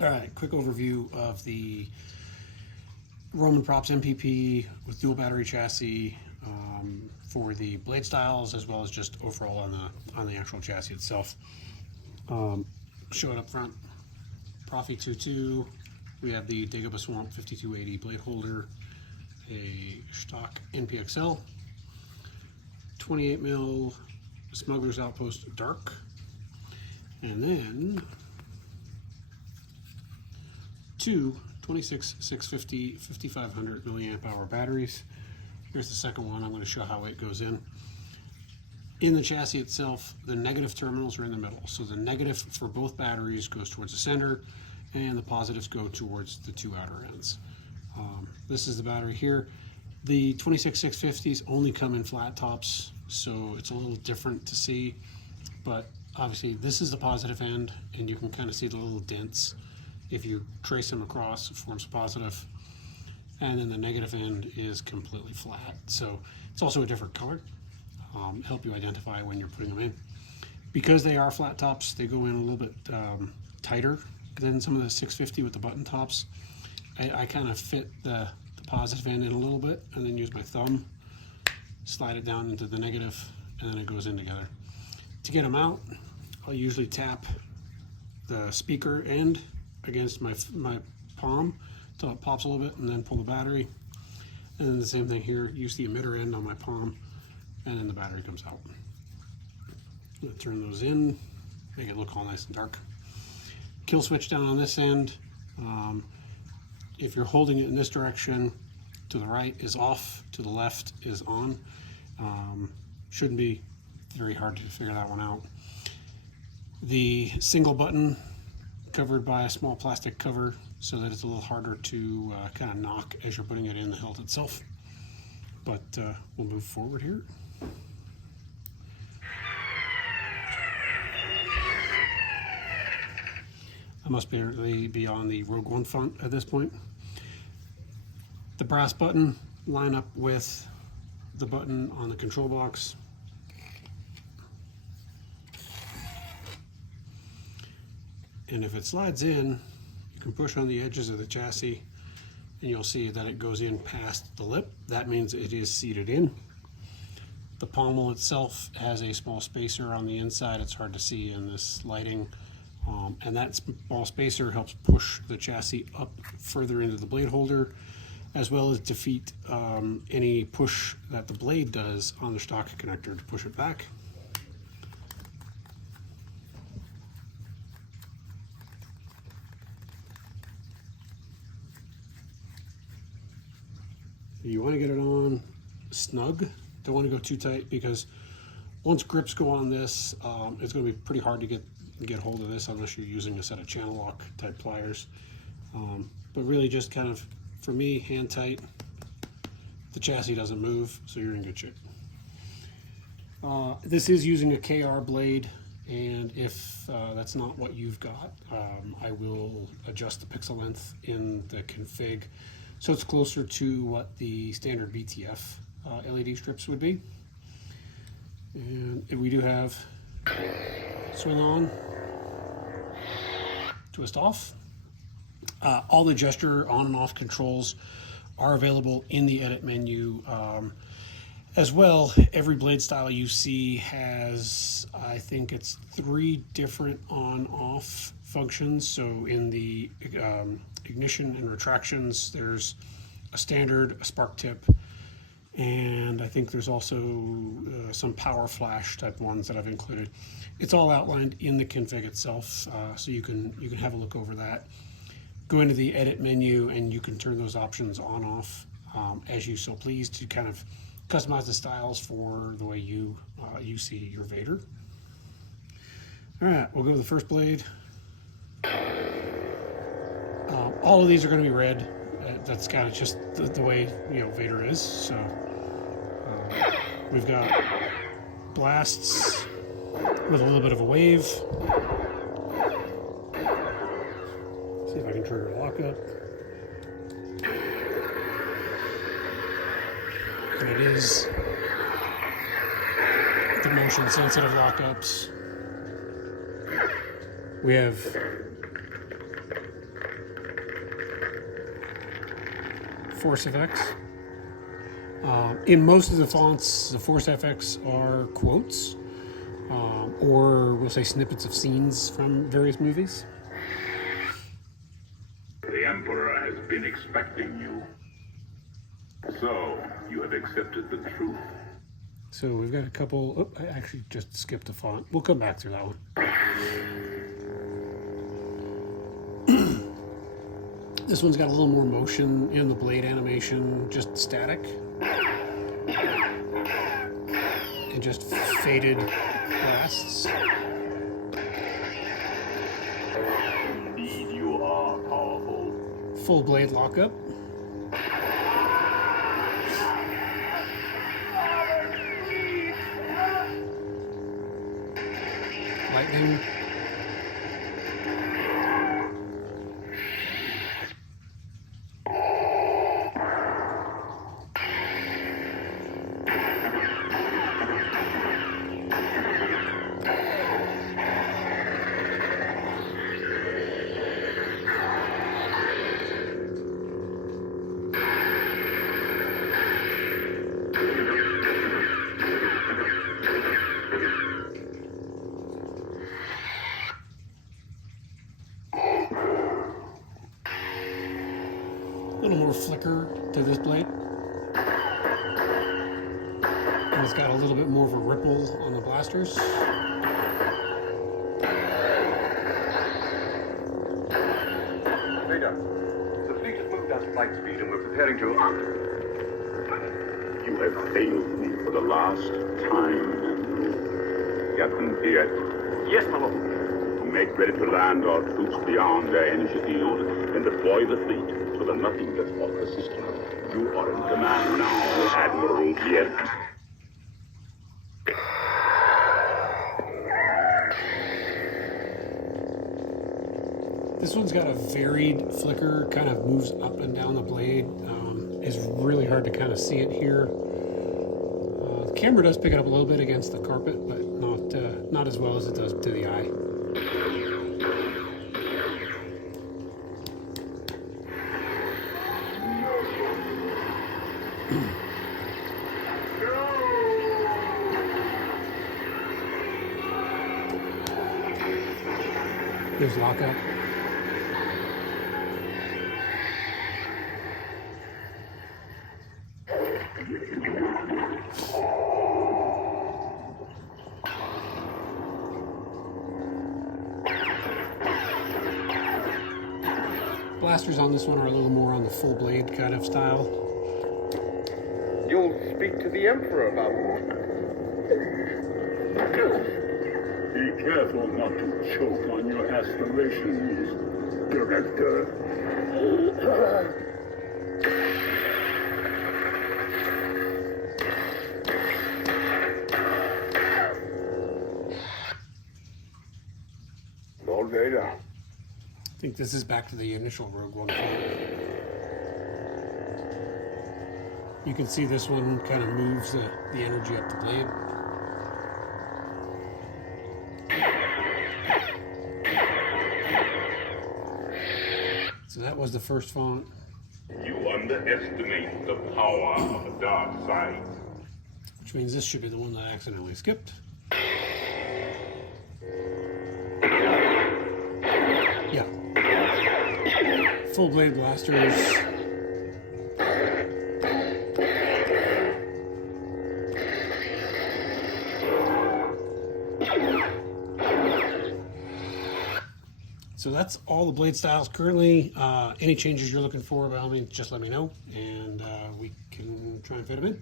All right, quick overview of the Roman Props MPP with dual battery chassis for the blade styles, as well as just overall on the actual chassis itself. Show it up front. Profi 2.2. We have the Dig Up a Swamp 5280 blade holder, a stock NPXL, 28 mil Smuggler's Outpost Dark, and then two 26-650 5500 milliamp hour batteries. Here's the second one. I'm going to show how it goes in. In the chassis itself, the negative terminals are in the middle. So the negative for both batteries goes towards the center, and the positives go towards the two outer ends. This is the battery here. The 26-650s only come in flat tops, so it's a little different to see. But obviously, this is the positive end, and you can kind of see the little dents. If you trace them across, it forms a positive. And then the negative end is completely flat. So it's also a different color. Help you identify when you're putting them in. Because they are flat tops, they go in a little bit tighter than some of the 650 with the button tops. I kind of fit the positive end in a little bit and then use my thumb, slide it down into the negative, and then it goes in together. To get them out, I'll usually tap the speaker end against my palm until it pops a little bit, and then pull the battery. And then the same thing here, use the emitter end on my palm, and then the battery comes out. I'm gonna turn those in, make it look all nice and dark. Kill switch down on this end. If you're holding it in this direction, to the right is off, to the left is on. Shouldn't be very hard to figure that one out. The single button covered by a small plastic cover so that it's a little harder to kind of knock as you're putting it in the hilt itself. But we'll move forward here. I must barely be on the Rogue One font at this point. The brass button line up with the button on the control box. And if it slides in, you can push on the edges of the chassis and you'll see that it goes in past the lip. That means it is seated in. The pommel itself has a small spacer on the inside. It's hard to see in this lighting. And that small spacer helps push the chassis up further into the blade holder, as well as defeat any push that the blade does on the stock connector to push it back. You want to get it on snug. Don't want to go too tight, because once grips go on this, it's going to be pretty hard to get hold of this unless you're using a set of channel lock type pliers. But really just kind of, for me, hand tight. The chassis doesn't move, so you're in good shape. This is using a KR blade, and if that's not what you've got, I will adjust the pixel length in the config so it's closer to what the standard BTF LED strips would be. And we do have swing on, twist off. All the gesture on and off controls are available in the edit menu. As well, every blade style you see has, I think it's 3 different on-off functions. So in the ignition and retractions, there's a standard, a spark tip, and I think there's also some power flash type ones that I've included. It's all outlined in the config itself, so you can have a look over that. Go into the edit menu and you can turn those options on off as you so please to kind of customize the styles for the way you see your Vader. All right, we'll go to the first blade. All of these are going to be red. That's kind of just the way Vader is. So we've got blasts with a little bit of a wave. See if I can trigger a lockup. And it is the motion sensitive lockups. We have Force effects. In most of the fonts, the Force effects are quotes, or we'll say snippets of scenes from various movies. The Emperor has been expecting you. So, you have accepted the truth. So we've got a couple. Oh, I actually just skipped a font. We'll come back to that one. This one's got a little more motion in the blade animation, just static. And just faded blasts. Indeed, you are powerful. Full blade lockup. Lightning. A little more flicker to this blade. And it's got a little bit more of a ripple on the blasters. Vader, the fleet has moved us flight speed and we're preparing to... You have failed me for the last time, Andrew. Captain Piet, Yes, my lord. make ready to land our troops beyond their energy field and deploy the fleet to the nothingness of the system. You are in command now, Admiral Piet. This one's got a varied flicker, kind of moves up and down the blade. It's really hard to kind of see it here. The camera does pick it up a little bit against the carpet, but not as well as it does to the eye. There's lockup. Blasters on this one are a little more on the full blade kind of style. You'll speak to the Emperor about Be careful not to choke on your aspirations, Director. Lord Vader. I think this is back to the initial Rogue One font. You can see this one kind of moves the energy up the blade. So that was the first font. You underestimate the power of the dark side. Which means this should be the one that I accidentally skipped. Yeah. Full blade blasters. So that's all the blade styles currently. Any changes you're looking for, by all means, just let me know, and we can try and fit them in.